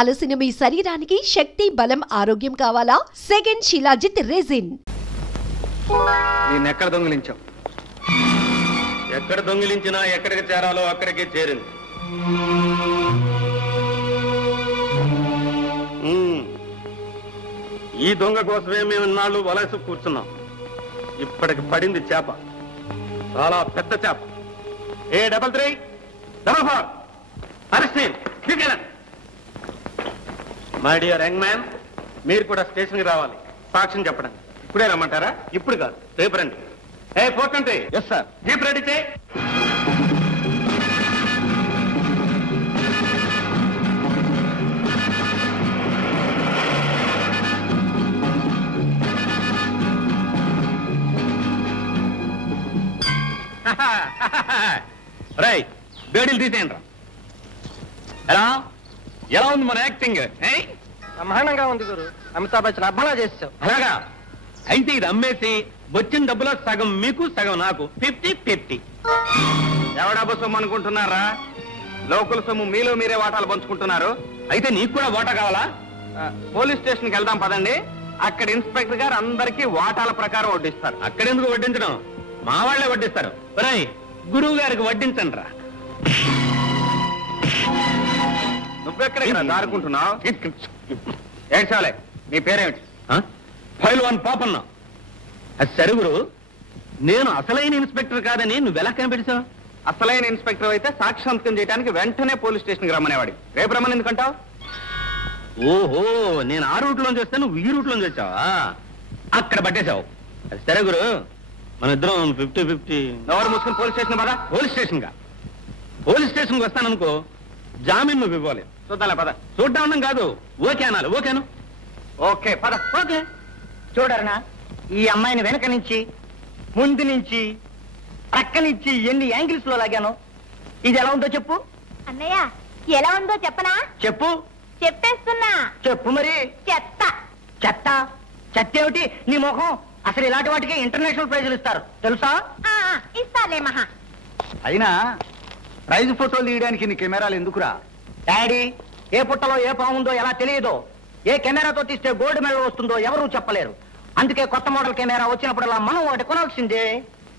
అలసిన మీ శరీరానికి శక్తి, బలం, ఆరోగ్యం కావాలా? Second shilajit resin. ఎక్కడ దొంగిలించావు? ఎక్కడ దొంగిలించినా ఎక్కడికి చేరాలో అక్కడికి చేరింది. ఈ దొంగ కోసమే మేము ఇన్నాళ్ళు వలస కూర్చున్నాం. ఇప్పటికి పడింది చేప, చాలా పెద్ద చేప. A3344 my dear young man, మీరు కూడా స్టేషన్కి రావాలి సాక్ష్యం చెప్పడానికి. ఇప్పుడే రమ్మంటారా? ఇప్పుడు కాదు, రేపు రండి. 420. Yes sir. జీప్ రెడీ చేయి. రై, బేడీలు తీసేయండి రా. ఎలా ఉంది మన యాక్టింగ్? బ్రహ్మాండంగా ఉంది గురు. అమితాబ్ బచ్చన్ అబ్బలా చేసావు. అలాగా అయితే ఇది అమ్మేసి వచ్చిన డబ్బులో సగం మీకు, సగం నాకు, 50-50. ఎవడా సొమ్ము అనుకుంటున్నారా? లోకల్ సొమ్ము మీలో మీరే వాటాలు పంచుకుంటున్నారు. అయితే నీకు కూడా వాటా కావాలా? పోలీస్ స్టేషన్కి వెళ్దాం పదండి. అక్కడ ఇన్స్పెక్టర్ గారు అందరికీ వాటాల ప్రకారం వడ్డిస్తారు. అక్కడెందుకు వడ్డించడం? మా వాళ్లే వడ్డిస్తారు. రై, గురువు గారికి వడ్డించండి రా. నువ్వెక్కడ దారుకుంటున్నావు? ఏడ్చాలే. నీ పేరేమిటి? పైల్వాన్ పాపన్న. అది సరే గురు, నేను అసలైన ఇన్స్పెక్టర్ కాదని నువ్వెలా కనిపెట్టావు? అసలైన ఇన్స్పెక్టర్ అయితే సాక్షి సంతకం చేయడానికి వెంటనే పోలీస్ స్టేషన్కి రమ్మనేవాడి. రేపు రమ్మని ఎందుకంటావు? ఓహో, నేను ఆ రూట్ లోంచి వస్తే నువ్వు ఈ రూట్ లోంచి వచ్చావా? అక్కడ పట్టేశావు. అది సరే గురు, మన ఇద్దరం 50-50. ఎవరు మూసుకుని పోలీస్ స్టేషన్ పదా. పోలీస్ స్టేషన్ గా పోలీస్ స్టేషన్కి వస్తాననుకో, జామీన్ నువ్వు ఇవ్వాలి. చూద్దాలే పద. చూడ్డా ఉండడం కాదు, ఓకే అనాలి. ఓకేను? ఓకే పద. ఓకే. చూడరనా, ఈ అమ్మాయిని వెనక నుంచి, ముందు నుంచి, ప్రక్క నుంచి ఎన్ని యాంగిల్స్ లో లాగాను. ఇది ఎలా ఉందో చెప్పు. అన్నయ్య, ఎలా ఉందో చెప్పనా? చెప్పు. చెప్పేస్తున్నా. చెప్పు మరి. చెత్త. చెత్త? చెత్త ఏమిటి నీ ముఖం? అసలు ఇలాంటి వాటికి ఇంటర్నేషనల్ ప్రైజులు ఇస్తారు తెలుసా? ఇస్తాలే మహా. అయినా ప్రైజ్ ఫోటోలు తీయడానికి నీ కెమెరాలు ఎందుకురా? డాడీ, ఏ పుట్టలో ఏ పాముందో ఎలా తెలియదో, ఏ కెమెరాతో తీస్తే గోల్డ్ మెడల్ వస్తుందో ఎవరూ చెప్పలేరు. అందుకే కొత్త మోడల్ కెమెరా వచ్చినప్పుడల్లా మనం ఒకటి కొనాల్సిందే.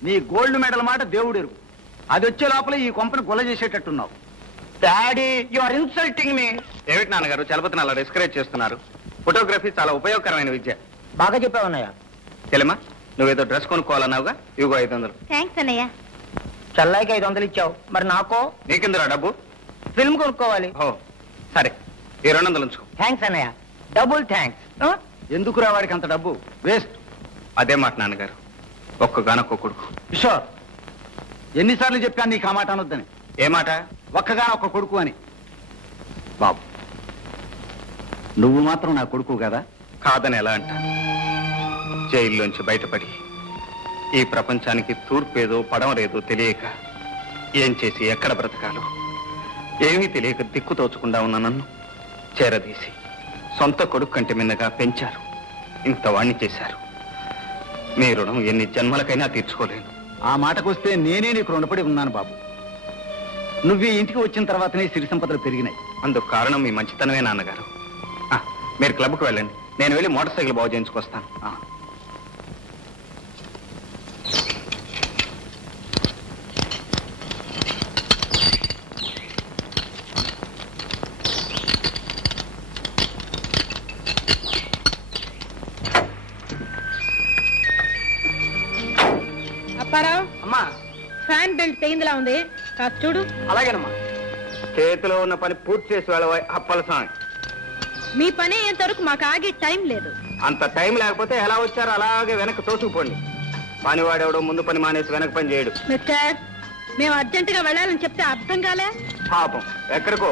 నీ గోల్డ్ మెడల్ మాట దేవుడెరుగు. అది వచ్చే లోపల ఈ కొంపని గొల్ల చేసేటట్టున్నావు. Daddy, you are insulting me. ఏమిటి నాన్నగారు చలపతిని అలా డిస్కరేజ్ చేస్తున్నారు? ఫోటోగ్రఫీ చాలా ఉపయోగకరమైన విద్య. బాగా చెప్పావన్నయ్య. చెల్లెమ్మా, నువ్వేదో డ్రెస్ కొనుక్కోవాలన్నావుగా, ఇవిగో 500. థ్యాంక్స్ అన్నయ్య. చల్లాయికి 500 ఇచ్చావు, మరి నాకో? నీకెందురా డబ్బు? ఫిల్మ్ కొనుక్కోవాలి. ఓ సరే, ఈ 200 ఉంచుకో. థ్యాంక్స్ అన్నయ్య, డబుల్ థ్యాంక్స్. ఎందుకు రావాడికి అంత డబ్బు? వేస్ట్. అదే మాట నాన్నగారు, ఒక్కగానొక్క కొడుకు. కిషోర్, ఎన్నిసార్లు చెప్పాను నీకు ఆ మాట అనొద్దని? ఏ మాట? ఒక్కగానొక్క కొడుకు అని. బాబు, నువ్వు మాత్రం నా కొడుకు కదా? కాదని ఎలా అంటాను? జైల్లోంచి బయటపడి ఈ ప్రపంచానికి తూర్పేదో పడమరేదో తెలియక ఏం చేసి ఎక్కడ బ్రతకాలో ఏమీ తెలియక దిక్కు తోచకుండా ఉన్న నన్ను చేరదీసి సొంత కొడుకు కంటే మిన్నగా పెంచారు. ఇంత వాణ్ణి చేశారు. మీ రుణం ఎన్ని జన్మలకైనా తీర్చుకోలేను. ఆ మాటకొస్తే నేనే నీకు రుణపడి ఉన్నాను బాబు. నువ్వు ఈ ఇంటికి వచ్చిన తర్వాతనే సిరి సంపదలు పెరిగినాయి. అందుకు కారణం మీ మంచితనమే నాన్నగారు. మీరు క్లబ్కు వెళ్ళండి, నేను వెళ్ళి మోటార్ సైకిల్ బాగు చేయించుకొస్తాను. అప్పారావు, అమ్మా, ఫ్యాన్ బెల్ట్ తెగిందిలా ఉంది, కాస్త చూడు. అలాగేనమ్మా. చేతిలో ఉన్న పని పూర్తి చేసి వెళ్ళబోయ్ అప్పల స్వామి. మీ పని అయ్యేంత వరకు మాకు ఆగే టైం లేదు. అంత టైం లేకపోతే ఎలా వచ్చారో అలాగే వెనక్కి తోసుకుపోండి. పనివాడెవడో ముందు పని మానేసి వెనక పని చేయడు. మిస్టర్, మేము అర్జెంటుగా వెళ్ళాలని చెప్తే అర్థం కాలే. పాపం ఎక్కడికో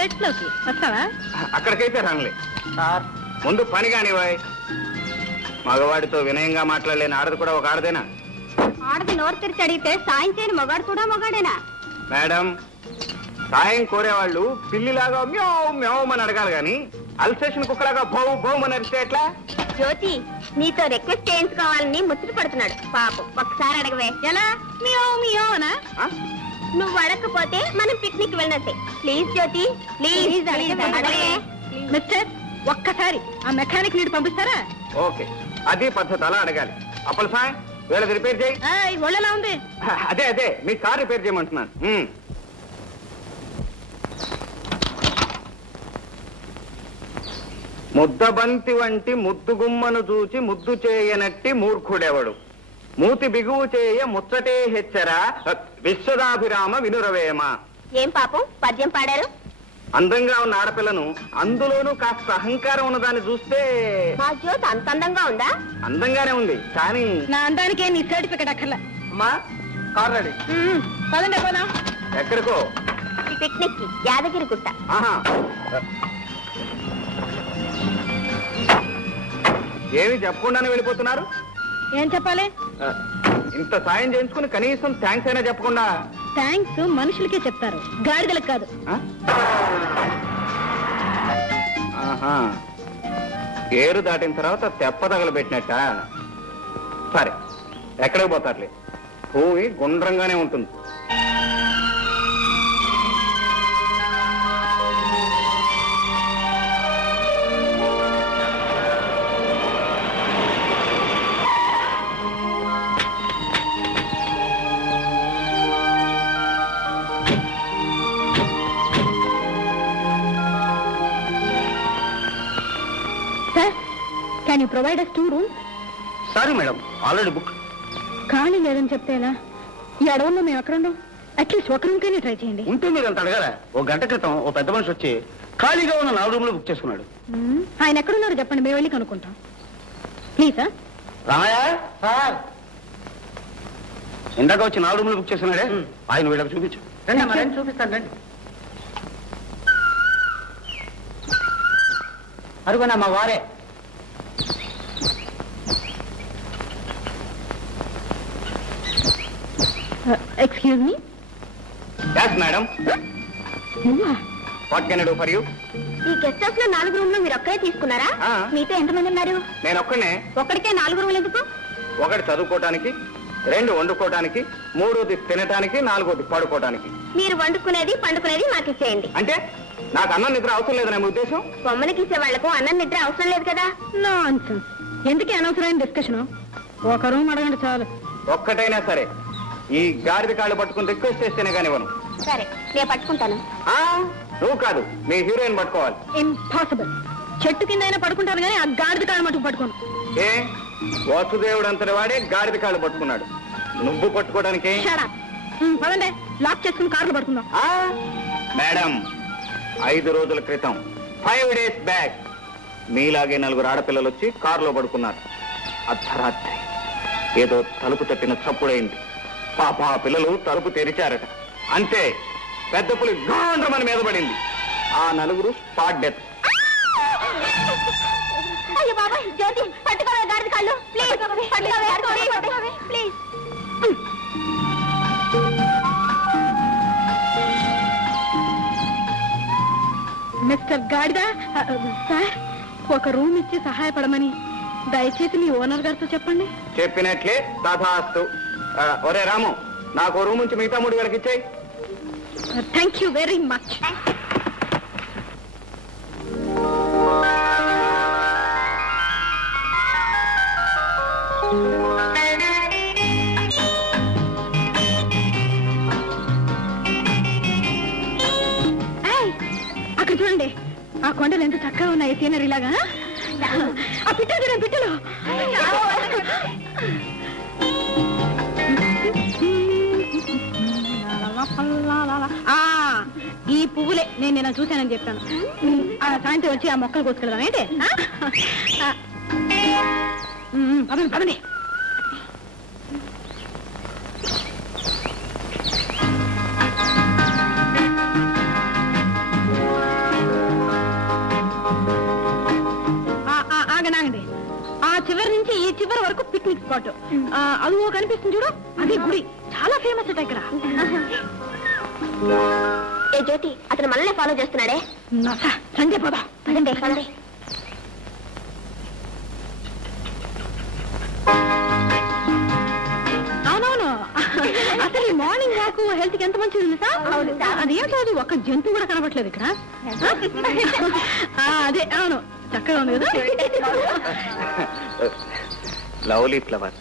ఏట్లోకి వస్తావా? అక్కడికైతే రంగులే. సార్, ముందు పని కానివాయ్. మగవాడితో వినయంగా మాట్లాడలేని ఆడది కూడా ఒక ఆడదేనా? ఆడది నోరు తెరిచి అడిగితే సాయం చేయని మగాడు కూడా మగాడేనా? మేడం, సాయం కోరేవాళ్ళు పిల్లిలాగా మ్యావ్ మ్యావ్ అని అడగాలి గాని అల్సేషన్ కుక్కలాగా భౌ భౌమ్ అని అరిస్తే ఎట్లా? జ్యోతి, నీతో రిక్వెస్ట్ చేయించుకోవాలని ముచ్చట పడుతున్నాడు. పాపం, ఒక్కసారి అడగవే. ఎలా? మియో మియో అనా? నువ్వు అడగకపోతే మనం పిక్నిక్ వెళ్ళినట్టే. ప్లీజ్ జ్యోతి, ప్లీజ్ అడగవే. మిస్టర్ ఒక్కసారి ఆ మెకానిక్ నీడు పంపిస్తారా? ఓకే, అది పద్ధతి, అలా అడగాలి. అప్పలు సాయ్ వీళ్ళది రిపేర్ చేయి. ఒళ్ళెలా ఉంది? అదే అదే మీ కార్ రిపేర్ చేయమంటున్నాను. ముద్దబంతి వంటి ముద్దుగుమ్మను చూచి ముద్దు చేయనట్టి మూర్ఖుడెవడు, మూతి బిగువు చేయ ముచ్చటే హెచ్చరా విశ్వదాభిరామ వినురవేమ. ఏం పాపం పద్యం పాడారు? అందంగా ఉన్న ఆడపిల్లను, అందులోనూ కాస్త అహంకారం ఉన్నదాన్ని చూస్తే. మా జ్యోతి అంత అందంగా ఉందా? అందంగానే ఉంది, కానీ నా అందానికే నీ సర్టిఫికెట్ అక్కర్లా. అమ్మా కార్ రెడీ. పదండి పోదాం. ఎక్కడికో? పిక్నిక్ కి యాదగిరి గుట్ట. ఆహా, ఏమి చెప్పకుండానే వెళ్ళిపోతున్నారు? ఏం చెప్పాలి? ఇంత సాయం చేయించుకుని కనీసం థ్యాంక్స్ అయినా చెప్పకుండా. థ్యాంక్స్ మనుషులకే చెప్తారు, గాడిదలకు కాదు. ఆహా, ఏరు దాటిన తర్వాత తెప్ప తగలబెట్టినట్ట. సరే, ఎక్కడికి పోతారులే, భూమి గుండ్రంగానే ఉంటుంది. Can you provide us 2 rooms? Sorry madam, already book. ఖాళీ లేదని చెప్తేనా? ఈ అడవుల్లో మేము ఎక్కడున్నాం? అట్లీస్ట్ ఒక రూమ్ కైనా ట్రై చేయండి. ఉంటుంది మీరు అంత అడగారా? ఓ గంట క్రితం ఓ పెద్ద మనిషి వచ్చి ఖాళీగా ఉన్న 4 రూములు బుక్ చేసుకున్నాడు. ఆయన ఎక్కడున్నారో చెప్పండి, మేము వెళ్ళి కనుక్కుంటాం. ప్లీజ్. రామయ్య సార్, ఇందాక వచ్చి 4 రూములు బుక్ చేసుకున్నాడే, ఆయన వీళ్ళకి చూపించు. చూపిస్తాను రండి. అరుగనా మా వారే. Excuse me. yes madam, what can I do for you? ఈ గెస్ట్ హౌస్ లో 4 రూమ్లు మీరు ఒక్కరే తీసుకున్నారా? ఆ. మీతో ఎంతమంది ఉన్నారు? నేను ఒక్కనే. ఒక్కడికే 4 రూమ్లు ఎందుకు? 1 చదువుకోవటానికి, 2 వండుకోవటానికి, 3 తినటానికి, 4 పడుకోవటానికి. మీరు వండుకునేది పండుకునేది మాకు ఇచ్చేయండి. అంటే నాకు అన్నం నిద్ర అవసరం లేదనే మీ ఉద్దేశం? బొమ్మలకి ఇచ్చే వాళ్లకు అన్నం నిద్ర అవసరం లేదు కదా. నాన్సెన్స్. ఎందుకే అనవసరమైన డిస్కషన్? ఒక రూమ్ అడగండి చాలు. ఒక్కటైనా సరే, ఈ గాడిద కాళ్ళు పట్టుకుని రిక్వెస్ట్ చేస్తేనే కానివ్వను. సరే, నేను పట్టుకుంటాను. నువ్వు కాదు, మీ హీరోయిన్ పట్టుకోవాలి. ఇంపాసిబుల్. చెట్టు కింద అయినా పడుకుంటాను కానీ ఆ గాడిద కాళ్ళు మటుకు పట్టుకోను. ఏ వాసుదేవుడు అంతటి వాడే గాడిద కాళ్ళు పట్టుకున్నాడు, నువ్వు పట్టుకోవడానికి? పదండి, లాక్ చేసుకుని కార్లు పడుకుందాం. మేడం, 5 రోజుల క్రితం 5 days బ్యాక్ మీలాగే 4 ఆడపిల్లలు వచ్చి కారులో పడుకున్నారు. అర్ధరాత్రి ఏదో తలుపు తట్టిన చప్పుడైంది. పాప ఆ పిల్లలు తలుపు తెరిచారట. అంతే, పెద్ద పులి గాండ్రమని మీద పడింది. ఆ 4 స్పాట్ డెత్. అయ్యో బాబాయ్, జ్యోతి పట్టుకోవే గాడిద కాళ్ళు ప్లీజ్. పట్టుకోవే ప్లీజ్. మిస్టర్ గాడిదా, సార్ ఒక రూమ్ ఇచ్చి సహాయపడమని దయచేసి మీ ఓనర్ గారితో చెప్పండి. చెప్పినట్లే తథాస్తు. ఒరే రాము, నాకు రూమ్ నుంచి మిగతా 3 వేలకు ఇచ్చాయి. Thank you very much. అక్కడ చూడండి, ఆ కొండలు ఎంత చక్కగా ఉన్నాయి సీనరీ లాగా. ఆ పిట్టలు చూడండి, పిట్టలు. ఈ పువ్వులే నేను నిన్న చూశానని చెప్తాను. సాయంత్రం వచ్చి ఆ మొక్కలు కోసుకెళ్దాం ఏంటి? పదండి పదండి. ఆగండి, ఆ చివరి నుంచి ఈ చివరి వరకు పిక్నిక్ స్పాట్. అది కనిపిస్తుంది చూడు, అది గుడి, చాలా ఫేమస్ అట ఇక్కడ. ఏ జ్యోతి, అతను మనల్ని ఫాలో చేస్తున్నాడే. సంజయ్ పోదా. పదండి పదండి. అవునవును, అసలు ఈ మార్నింగ్ ఆకు హెల్త్ కి ఎంత మంచిది సార్. అదేం కాదు, ఒక్క జంతువు కూడా కనబట్లేదు ఇక్కడ. అదే అవును, చక్కగా ఉంది కదా. Lovely flower.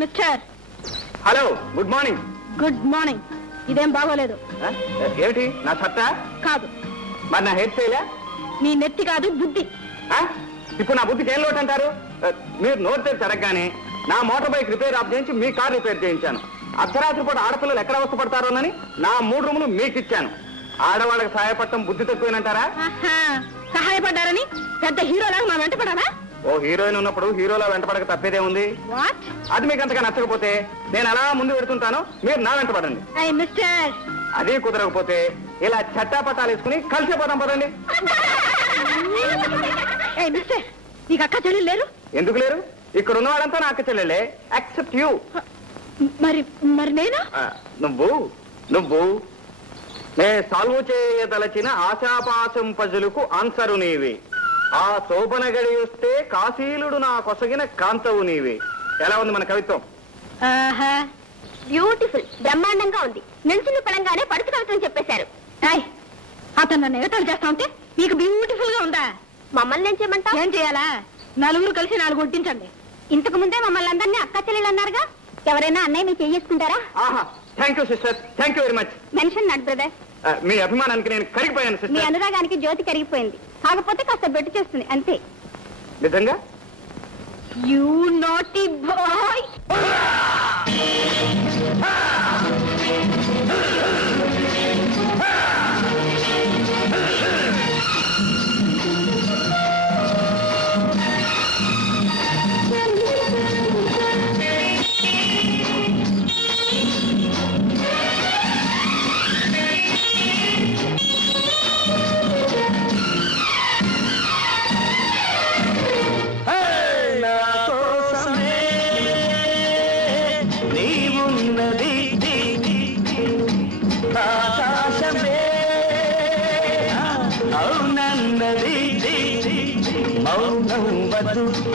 Mister. Hello, good morning. Good morning. ఇదేం బాగోలేదు. ఏమిటి నా సత్తా? కాదు. మరి నా హెయిర్ స్టైలా? నీ నెత్తి కాదు, బుద్ధి. ఇప్పుడు నా బుద్ధికి ఏం లోటు అంటారు? మీరు నోట్ తెరిచి అడగగానే నా మోటార్ బైక్ రిపేర్ ఆఫ్ చేయించి మీ కార్ రిపేర్ చేయించాను. అర్ధరాత్రి పూట ఆడపిల్లలు ఎక్కడ అవస్థపడతారోనని నా 3 రూములు మీకు ఇచ్చాను. ఆడవాళ్ళకి సహాయపడటం బుద్ధి తక్కువేనంటారా? సహాయపడ్డారని పెద్ద హీరోలాగా మా వెంట పడాలా? ఓ హీరోయిన్ ఉన్నప్పుడు హీరోలా వెంటపడక తప్పేదే ఉంది. అది మీకు అంతగా నచ్చకపోతే నేను అలా ముందు పెడుతుంటాను, మీరు నా వెంట పడండి. మిస్టర్. అదే కుదరకపోతే ఇలా చట్టాపట్టాలు వేసుకుని కలిసిపోతాం పదండి. మిస్టర్, నీకు అక్క చెల్లెలు లేరు? ఎందుకు లేరు? ఇక్కడ ఉన్న వాళ్ళంతా నా అక్క చెల్లెలే, యాక్సెప్ట్ యూ. మరి మరి నేను? నువ్వు నే సాల్వ్ చేయదలచిన ఆశాపాశం పజులకు ఆన్సరు నీవి. ఆ శోభన గడి వస్తే కాశీలుడు నా కొసగిన కాంతవు నీవి. ఎలా ఉంది మన కవిత్వం? బ్యూటిఫుల్, బ్రహ్మాండంగా ఉంది. నిల్చుని పడంగానే పడుచు కవిత్వం చెప్పేశారు. అతను నన్ను ఎగతాలు చేస్తా ఉంటే నీకు బ్యూటిఫుల్ గా ఉందా? మమ్మల్ని ఏం చేయమంటావు? ఏం చేయాలా? నలుగురు కలిసి 4 కొట్టించండి. ఇంతకు ముందే మమ్మల్ని అందరినీ అక్క చెల్లెలు అన్నారుగా. ఎవరైనా అన్నయ్య మీరు చేసుకుంటారా? Thank you sister, thank you very much. Mention not brother. మీ అభిమానానికి నేను కరిగిపోయాను మీ సిస్టర్. అనురాగానికి జ్యోతి కరిగిపోయింది. కాకపోతే కాస్త బెట్టు చేస్తుంది అంతే. నిజంగా? You naughty boy.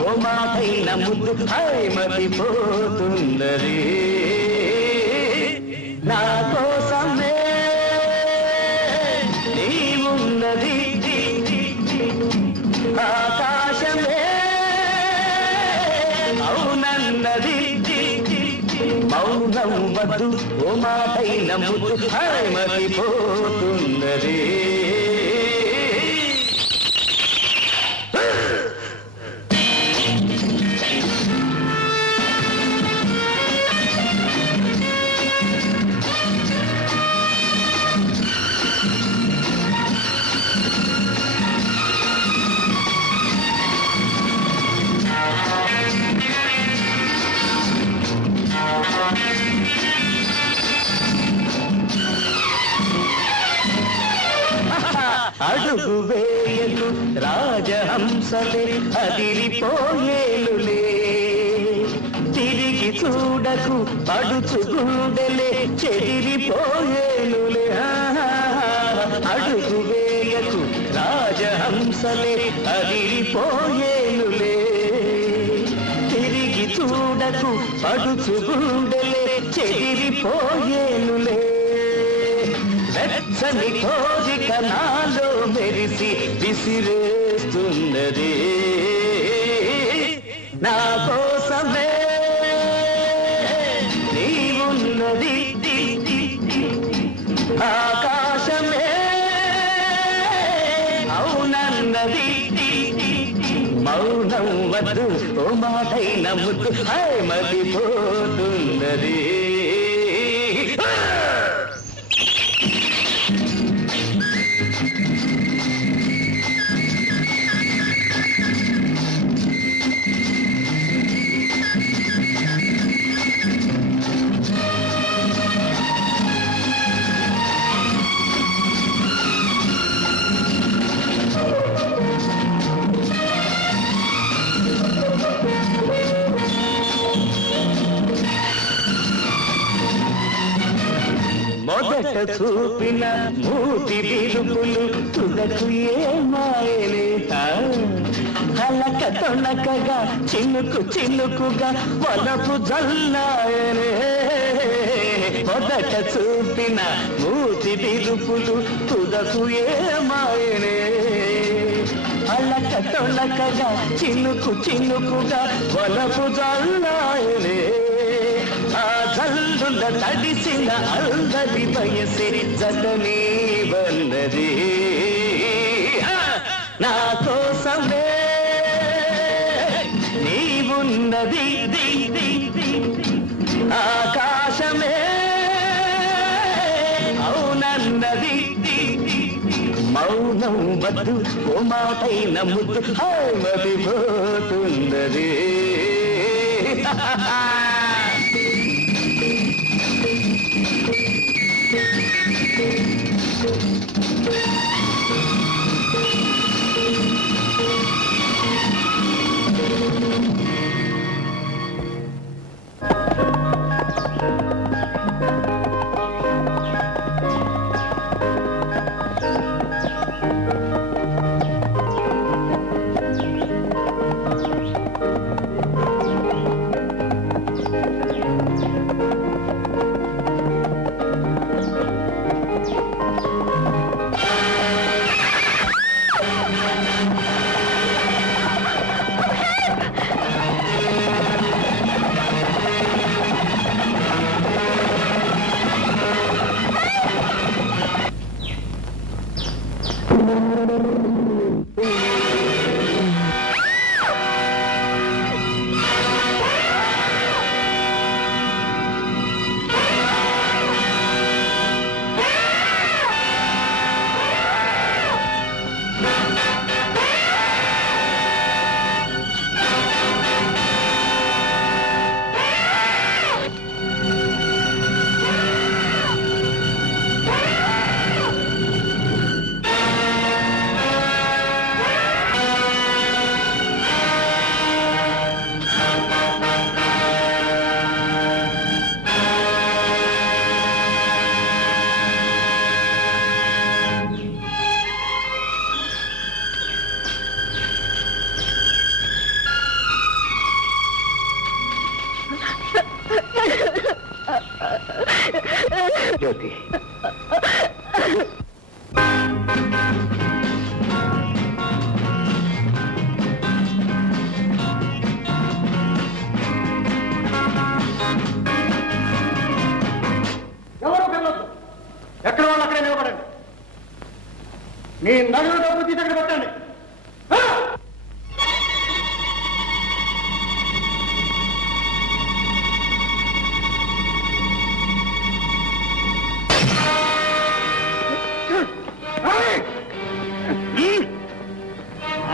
ఓ మాటైన ముద్దు మతిపోతున్నది నా కోసమే నీవున్నది ఆకాశమే అవునన్నది మౌనం వద్దు ఓ మాటైన ముద్దు మతిపోతున్నది. అడుగు వేయలు రాజహంసలే అదిరిపోయేలులే తిరిగి చూడకు పడుచు గుండెలే చెదిరిపోయేలులే అడుగు వేయకు రాజహంసలే అదిరిపోయేలులే తిరిగి చూడకు పడుచు గుండెలే చెదిరిపోయేలులే వెచ్చని కోరిక నాలో మెరిసి విసిరేస్తున్నది నా కోసమే నీవున్నది ఆకాశమే అవునన్నది మౌనం వద్దు ఓ మాటైన ముద్దు మతిపోతున్నది. మొదట చూపిన మూతి విరుపులు తుదకు ఏ మాయలే అలక తొణకగా చినుకు చినుకుగా వలపు జల్లాయనే మొదట చూపిన మూతి విరుపులు తుదకు ఏమాయనే అలక తొణకగా చినుకు చినుకుగా వలపు జల్లాయనే ఆ జల్లుల తడిసిన అందరి వయసిరి జతనీ వన్నది నా కోసమే నీవున్నది ఆకాశమే అవునన్నది మౌనం వద్దు ఓ మాటైన ముద్దు మతిపోతున్నది జ్యోతి ఎవరు పిల్లలు ఎక్కడ వాళ్ళు అక్కడే నిలబడండి. మీ నగలు డబ్బు తీసి అక్కడ పెట్టండి.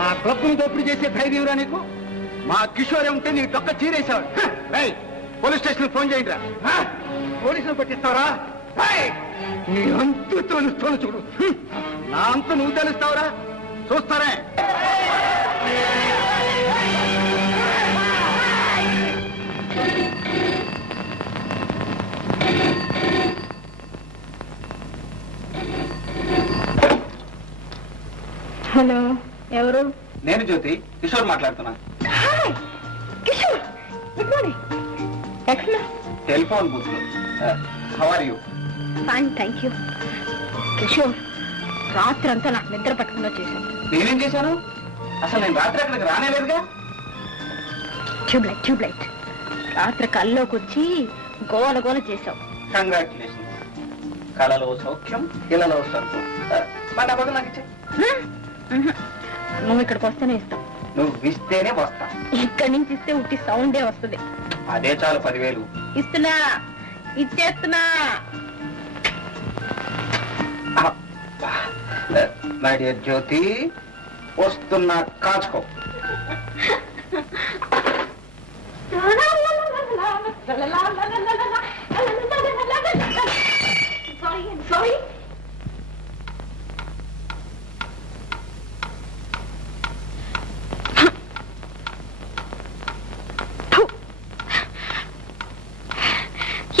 ఆ క్లబ్ని దోపిడీ చేసే ధైర్యంరా నీకు? మా కిషోరే ఉంటే నీ డొక్క చీరేసాడు. పోలీస్ స్టేషన్ ఫోన్ చేయండి రా. పోలీసులు పట్టిస్తావరా? నీ అంతు తెలుస్తాను చూడు. నా అంత నువ్వు తెలుస్తావురా? చూస్తారే. హలో, ఎవరు? నేను జ్యోతి, కిషోర్ మాట్లాడుతున్నా. Kishore, good morning. ఎక్కడ? టెలిఫోన్ బూత్ లో. How are you? Fine, thank you. Kishore, రాత్రి అంతా నాకు నిద్ర పట్టకుండా చేశాను. నేనేం చేశాను? అసలు నేను రాత్రి అక్కడికి రానేలేదుగా. ట్యూబ్లైట్ రాత్రి కల్లోకి వచ్చి గోల గోల చేశావు. కంగ్రాచులేషన్స్. కళలో సౌఖ్యం, ఇళ్లలో సౌఖ్యం. మా డబ్బు నాకు ఇచ్చే. నువ్వు ఇక్కడికి వస్తేనే ఇస్తావు. నువ్వు ఇస్తేనే వస్తా. ఇక్కడి నుంచి ఇస్తే ఉట్టి సౌండే వస్తుంది. అదే చాలు 10,000. ఇస్తున్నా, ఇచ్చేస్తున్నా. మై డియర్ జ్యోతి, వస్తున్నా, కాచుకో. సారీ.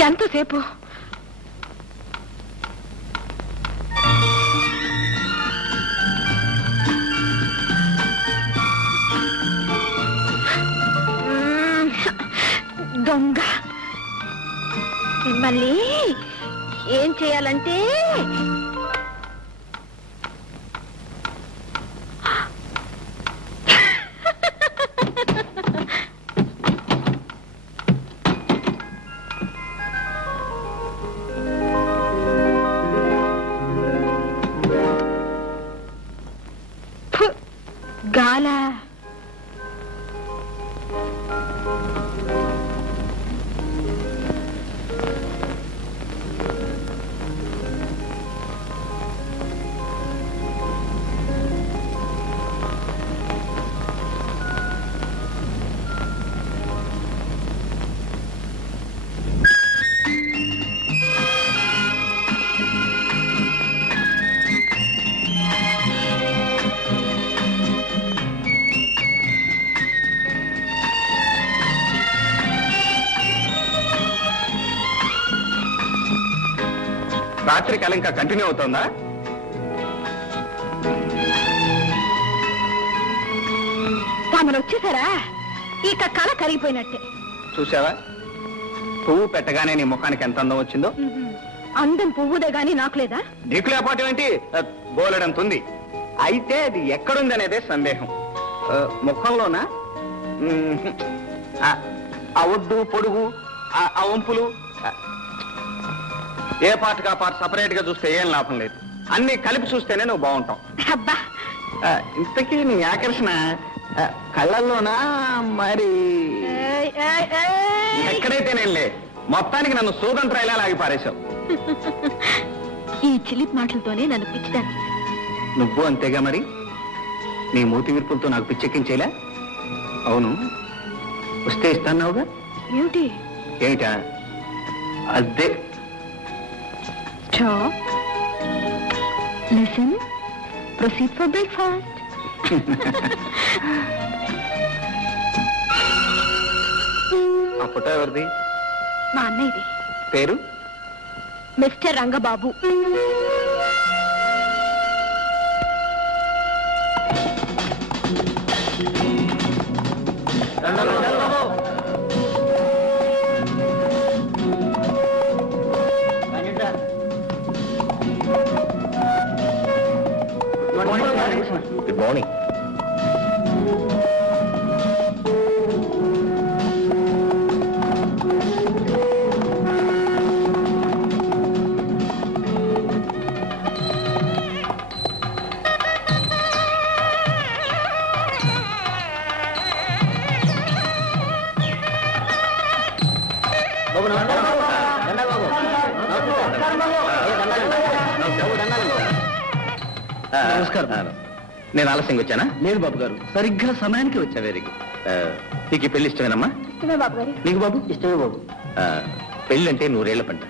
ఎంతసేపు? చేయాలంటే గాల రాత్రి కళ ఇంకా కంటిన్యూ అవుతుందా? తామను వచ్చేసారా? ఇక కళ కరిగిపోయినట్టే. చూసావా, పువ్వు పెట్టగానే నీ ముఖానికి ఎంత అందం వచ్చిందో. అందం పువ్వుదే గాని నాకు లేదా? నీకు లేకపోవటం ఏంటి? బోలెడంత ఉంది. అయితే అది ఎక్కడుంది అనేదే సందేహం. ముఖంలోనా? ఆ ఒడ్డు పొడుగు, ఆ వంపులు, ఏ పాటగా పాట సపరేట్ గా చూస్తే ఏం లాభం లేదు. అన్ని కలిపి చూస్తేనే నువ్వు బాగుంటావు. అబ్బా, ఇంతకీ నీ ఆకర్షణ కళ్ళల్లోనా మరి ఎక్కడైతే నేనులే, మొత్తానికి నన్ను సూదంత్రాయిలా లాగి పారేశావు. ఈ చిలిప్ మాటలతోనే నన్ను పిచ్చిదాన్ని. నువ్వు అంతేగా మరి. నీ మూతి విరుపులతో నాకు పిచ్చెక్కించేలా. అవును, వస్తే ఇస్తాన్నావుగా. ఏమిటి? ఏమిటా? అదే. Stop. Listen. Proceed for breakfast. ఆ ఫోటో ఎవరిది? మా అన్నయ్యది. పేరు? మిస్టర్ రంగబాబు. Good morning. నమస్కారం. నేను ఆలస్యంగా వచ్చానా? లేదు బాబు గారు, సరిగ్గా సమయానికి వచ్చా. Very good. నీకు ఈ పెళ్లి ఇష్టమేనమ్మా? ఇష్టమే బాబు గారు. నీకు బాబు? ఇష్టమే బాబు. పెళ్లి అంటే 100 ఏళ్ల పంట.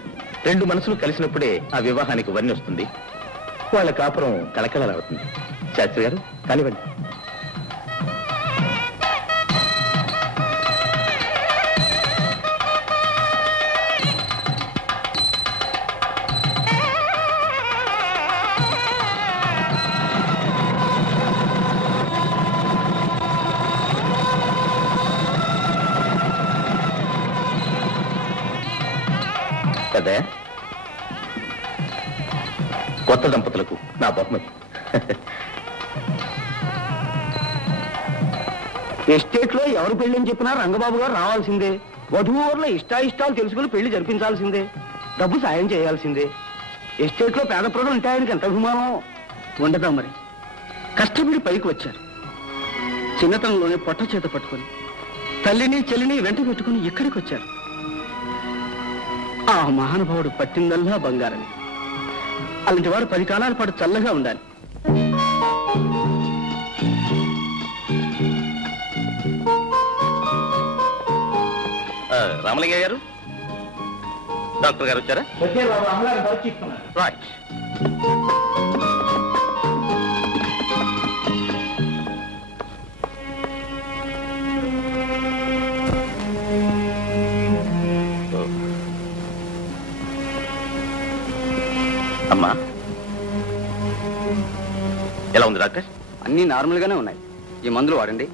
2 మనసులు కలిసినప్పుడే ఆ వివాహానికి వర్ణి వస్తుంది, వాళ్ళ కాపురం కలకలలాడుతుంది. శాస్త్రి గారు కానివ్వండి. కదా, కొత్త దంపతులకు నా బహుమతి. ఎస్టేట్ లో ఎవరు పెళ్లి అని చెప్పినా రంగబాబు గారు రావాల్సిందే. వధువుల ఇష్టాయిష్టాలు తెలుసుకుని పెళ్లి జరిపించాల్సిందే. డబ్బు సాయం చేయాల్సిందే. ఎస్టేట్ లో పేద ప్రజలు ఉంటే ఆయనకి ఎంత అభిమానం ఉండదా మరి. కష్టపడి పైకి వచ్చారు. చిన్నతనంలోనే పొట్ట చేత పట్టుకొని తల్లిని చెల్లిని వెంట పెట్టుకుని ఇక్కడికి వచ్చారు. ఆ మహానుభావుడు పట్టిందల్లా బంగారం. అలాంటి వారు 10 కాలాల పాటు చల్లగా ఉండాలి. రామలింగయ్య గారు, డాక్టర్ గారు వచ్చారా? రైట్. అమ్మా, ఎలా ఉంది డాక్టర్? అన్ని నార్మల్ గానే ఉన్నాయి. ఈ మందులు వాడండి.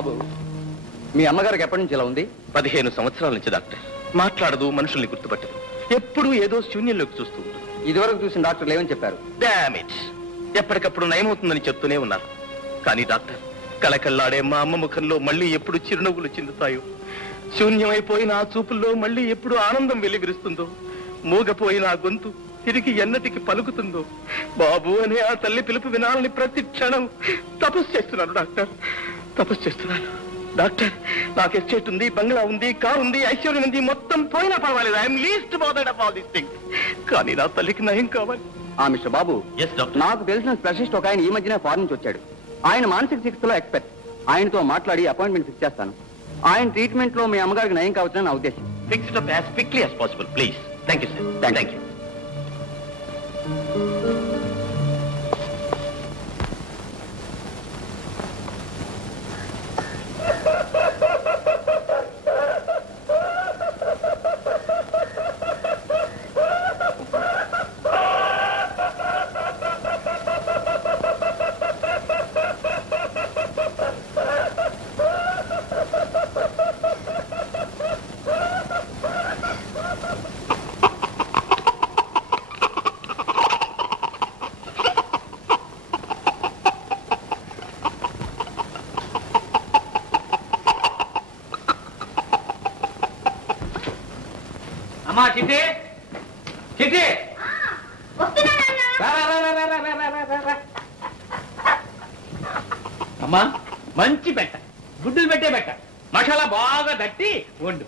బాబు, మీ అమ్మగారికి ఎప్పటి నుంచి ఇలా ఉంది? 15 సంవత్సరాల నుంచి డాక్టర్. మాట్లాడదు, మనుషుల్ని గుర్తుపట్టదు, ఎప్పుడూ ఏదో శూన్యంలోకి చూస్తూ ఉంటుంది. ఇదివరకు చూసిన డాక్టర్లు ఏమని చెప్పారు? డామేజ్. ఎప్పటికప్పుడు నయమవుతుందని చెప్తూనే ఉన్నారు. కానీ డాక్టర్, కళకళ్ళాడే మా అమ్మ ముఖంలో మళ్ళీ ఎప్పుడు చిరునవ్వులు చిందుతాయో, శూన్యమైపోయిన ఆ చూపుల్లో మళ్ళీ ఎప్పుడు ఆనందం వెలివిరుస్తుందో, మూగపోయిన ఆ గొంతు తిరిగి ఎన్నటికి పలుకుతుందో, బాబు అనే ఆ తల్లి పిలుపు వినాలని ప్రతి క్షణం తపస్సు చేస్తున్నాను డాక్టర్, తపస్సు చేస్తున్నాను. డాక్టర్, నాకు ఎస్టేట్ ఉంది, బంగ్లా ఉంది, కార్ ఉంది, ఐశ్వర్యం ఉంది, మొత్తం పోయినా పర్వాలేదు. I'm least bothered of all these things. కానీ నా తల్లికి నయం కావాలి. మిస్టర్ బాబు, నాకు తెలిసిన స్పెషలిస్ట్ ఒక ఆయన ఈ మధ్యనే ఫారెన్ నుంచి వచ్చాడు. ఆయన మానసిక చికిత్సలో ఎక్స్పర్ట్. ఆయనతో మాట్లాడి అపాయింట్మెంట్ ఫిక్స్ చేస్తాను. ఆయన ట్రీట్మెంట్ లో మీ అమ్మగారికి నయం కావచ్చని నా ఉద్దేశం. Fix it up as quickly as possible please. Thank you sir. Thank you. అమ్మా చిట్టి, చిట్టి, అమ్మా మంచి పెట్ట, గుడ్డులు పెట్టే పెట్ట, మసాలా బాగా తట్టి వండు.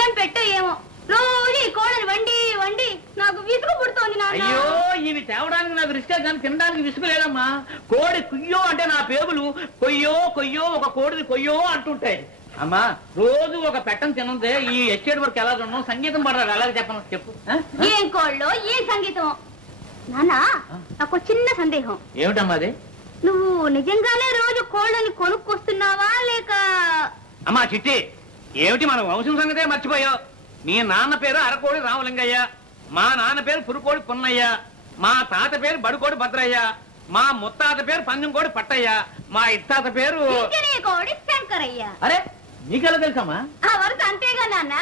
ఏం పెట్టో ఏమో, రోజు ఈ కోడలు వండి వండి నాకు విసుగు పుడుతోంది నాన్న. అయ్యో, ఇవి తేవడానికి నాకు రిస్క్ కానీ తినడానికి విసుగు లేదమ్మా. కోడి కుయ్యో అంటే నా పేగులు కొయ్యో కొయ్యో, ఒక కోడిని కొయ్యో అంటుంటాయి. అమ్మా, రోజు ఒక పెట్టం తినందే ఈ ఎస్టేట్ వర్క్ ఎలా ఉన్నాం, సంగీతం పడరాదు, అలాగే చెప్పను చెప్పు. ఏం కోళ్ళో ఏం సంగీతం. నాన్న, నాకు చిన్న సందేహం. ఏమిటమ్మా అది? నువ్వు నిజంగానే రోజు కోళ్ళని కొనుక్కొస్తున్నావా లేక? అమ్మా చిట్టి, ఏమిటి మన వంశం సంగతే మర్చిపోయావు. మీ నాన్న పేరు అరకోడి రామలింగయ్య, మా నాన్న పేరు పురుకోడి పున్నయ్య, మా తాత పేరు బడుకోడి భద్రయ్య, మా ముత్తాత పేరు పందెంకోడి పట్టయ్య, మా ఇత్తాత పేరు కోడి శంకరయ్య. అరే, నీకెలా తెలుసమ్మా? ఆ వరుస అంతేగా నాన్న.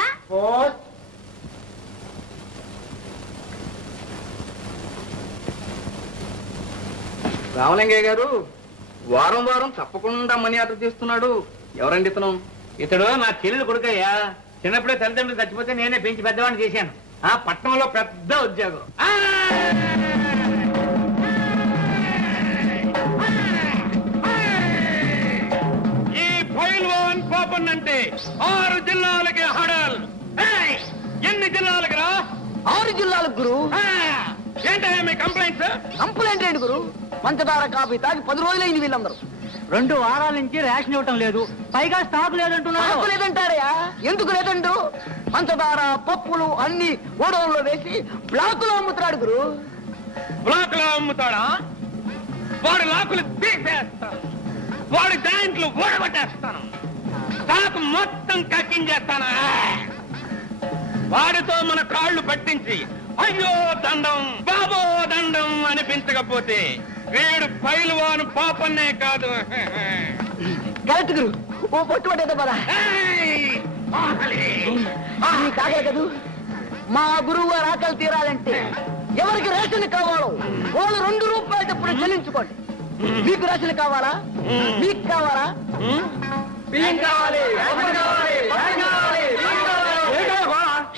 రామలింగయ్య గారు వారం వారం తప్పకుండా మనీ ఆర్డర్ చేస్తున్నాడు. ఎవరండి ఇతను? ఇతడు నా చెల్లెలు కొడుకయ్యా. చిన్నప్పుడే తల్లిదండ్రులు చచ్చిపోతే నేనే పెంచి పెద్దవాడిని చేశాను. ఆ పట్టణంలో పెద్ద ఉద్యోగం. ఈ పైల్వాన్ పాపన్ అంటే 6 జిల్లాలకి హడల్. ఎన్ని జిల్లాలకి రా? 6 జిల్లాలకు గురు. ఏంటయ్యా మీ కంప్లైంట్స్? కంప్లైంట్ ఏంటి గురు? పంచదార కాఫీ తాగి 10 రోజులైంది వీళ్ళందరూ. 2 వారాల నుంచి రేషన్ ఇవ్వటం లేదు, పైగా స్టాక్ లేదంటున్నారు. స్టాకు లేదంటారయా? ఎందుకు లేదండు? పంచదార పప్పులు అన్ని గోడౌన్లో వేసి బ్లాకులో అమ్ముతున్నాడు గురు. బ్లాక్ లో అమ్ముతాడా? వాడి లాకులు తీసేస్తాను, వాడి జాయింట్లు ఊడగొట్టేస్తాను, స్టాక్ మొత్తం కక్కించేస్తాను. వాడితో మన కాళ్ళు పట్టించి అయ్యో దండం బాబో దండం అనిపించకపోతే వీడు పైల్వాను పాపన్నే కాదు. కరెక్ట్ గురు. ఓ పొట్టు పట్టేదో పదా కాగల కదూ. మా గురువు గారు ఆకలి తీరాలంటే ఎవరికి రేషన్ కావాలో వాళ్ళు 2 రూపాయలు చెప్పుడు చెల్లించుకోండి. మీకు రేషన్ కావాలా? మీకు కావాలా?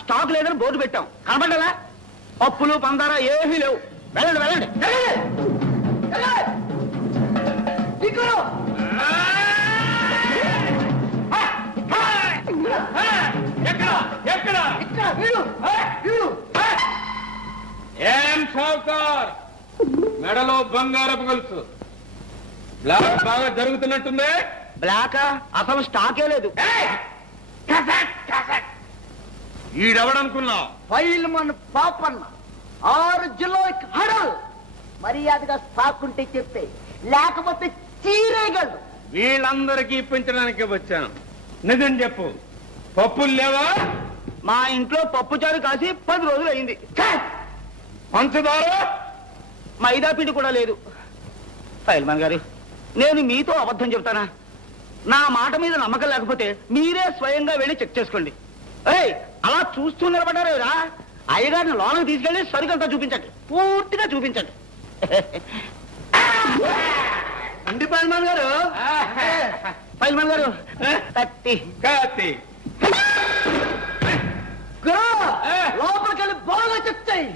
స్టాక్ లేదని బోర్డు పెట్టాం, కనబడ్డలా? పప్పులు పందారా ఏమీ లేవు. వెళ్ళండి వెళ్ళండి. ఏం షౌకార్, మెడలో బంగారపు గొలుసు, బ్లాక్ బాగా జరుగుతున్నట్టుంది. బ్లాక్ అసలు స్టాకే లేదు. ఈడెవడనుకున్నావు? ఫైల్మన్ పాపన్న 6 జిల్లాలకు హడల్. మర్యాదగా స్టాక్ ఉంటే చెప్తే, లేకపోతే చీరేయగలడు. వీళ్ళందరికీ ఇప్పించడానికి వచ్చాను. నిజం చెప్పు, పప్పులు లేవా? మా ఇంట్లో పప్పు చారు కాసి 10 రోజులు అయింది. పంచదార మైదా పిండి కూడా లేదు. ఫైల్మన్ గారు, నేను మీతో అబద్ధం చెప్తానా? నా మాట మీద నమ్మకం లేకపోతే మీరే స్వయంగా వెళ్ళి చెక్ చేసుకోండి. ఏయ్, అలా చూస్తూ నిలబడ్డారేరా? అయ్యగారిని లోనకి తీసుకెళ్ళి సరుకంతా చూపించండి, పూర్తిగా చూపించండి. అండి పైల్మాన్ గారు, పైల్మాన్ గారు, కత్తి కత్తి లోపలికి వెళ్ళి బాగా చెప్తాయి.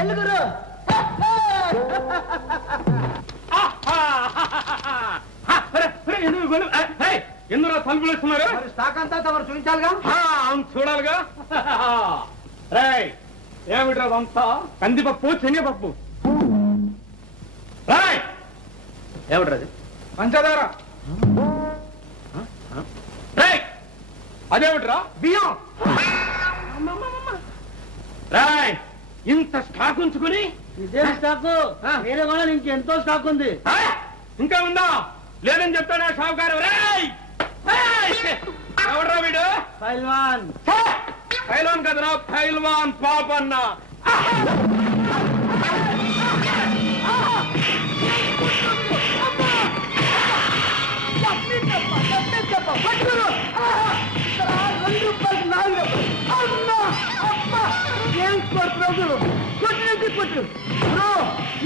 ఎల్లుగురు ఎందులో తలుపులు ఇస్తున్నారు? స్టాక్ అంతా తమరు చూపించాలిగా. చూడాలిగా. రాయ్, ఏమిట్రా అంతా? కందిపప్పు, శనగపప్పు. రాయ్, ఏమిట్రది? పంచదార. రాయ్, అదేమిట్రా? బియ్యం. రాయ్, ఇంత స్టాక్ ఉంచుకుని ఇదే స్టాక్, వేరే వాళ్ళ నుంచి ఎంతో స్టాక్ ఉంది. ఇంకా ఉందా? లేదని చెప్తాడా షావుకారు? రాయ్, ఎవడ్రా వీడు? పైల్వాన్. పైల్వాన్ కదరా, పైల్వాన్ పాపన్న.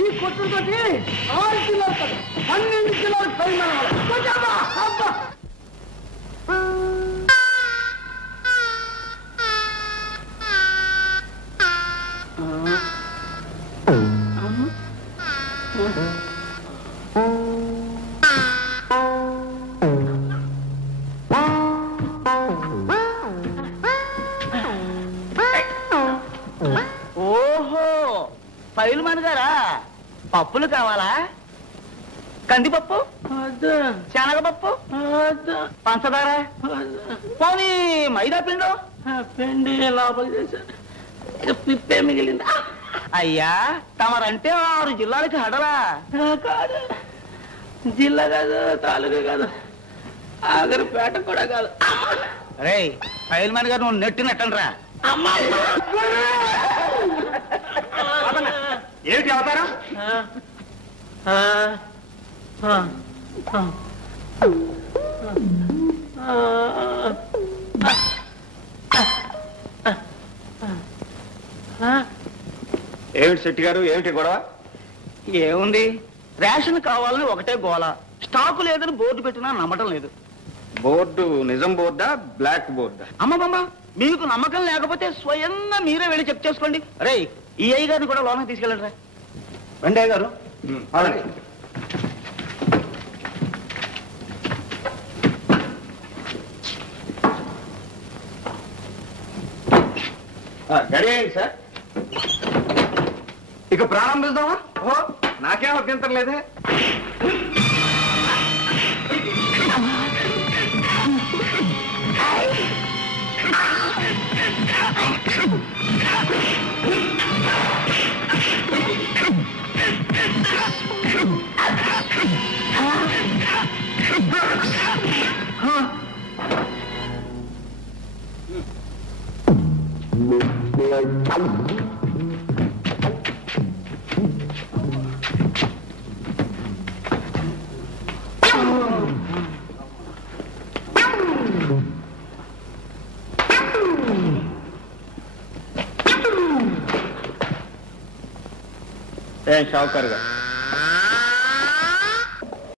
ఈ కొట్టుతోటి 6 కిలోలు 12 కిలోలు పరిమాణం. ఓహో, పైల్మాన్ గారా? పప్పులు కావాలా? కందిపప్పు, శనగపప్పు, పంచదార, పోనీ మైదా పిండు? పిండి లోపలికి చేశారు, పిప్పే మిగిలింది. అయ్యా, తమరంటే 6 జిల్లాలకి హడలా? కాదు, జిల్లా కాదు, తాలూకా కాదు, ఆగరిపేట కూడా కాదు. రే పైల్మాన్ గారు, నువ్వు నెట్టినట్టనరా? ఏమిటి అవతారం? ఏమిటి శెట్టి గారు, ఏమిటి గొడవ? ఏముంది, రేషన్ కావాలని ఒకటే గోల. స్టాకు లేదని బోర్డు పెట్టినా నమ్మటం లేదు. బోర్డు నిజం బోర్డా, బ్లాక్ బోర్డా? అమ్మమ్మ, మీకు నమ్మకం లేకపోతే స్వయంగా మీరే వెళ్ళి చెక్ చేసుకోండి. రే, ఈ అయ్య గారిని కూడా లోనకి తీసుకెళ్ళండి రా. రండి అయ్య గారు. గడి అయింది సార్. ఇక ప్రారంభిద్దామా? ఓ, నాకేం అభ్యంతరం లేదే. షావుకారుగా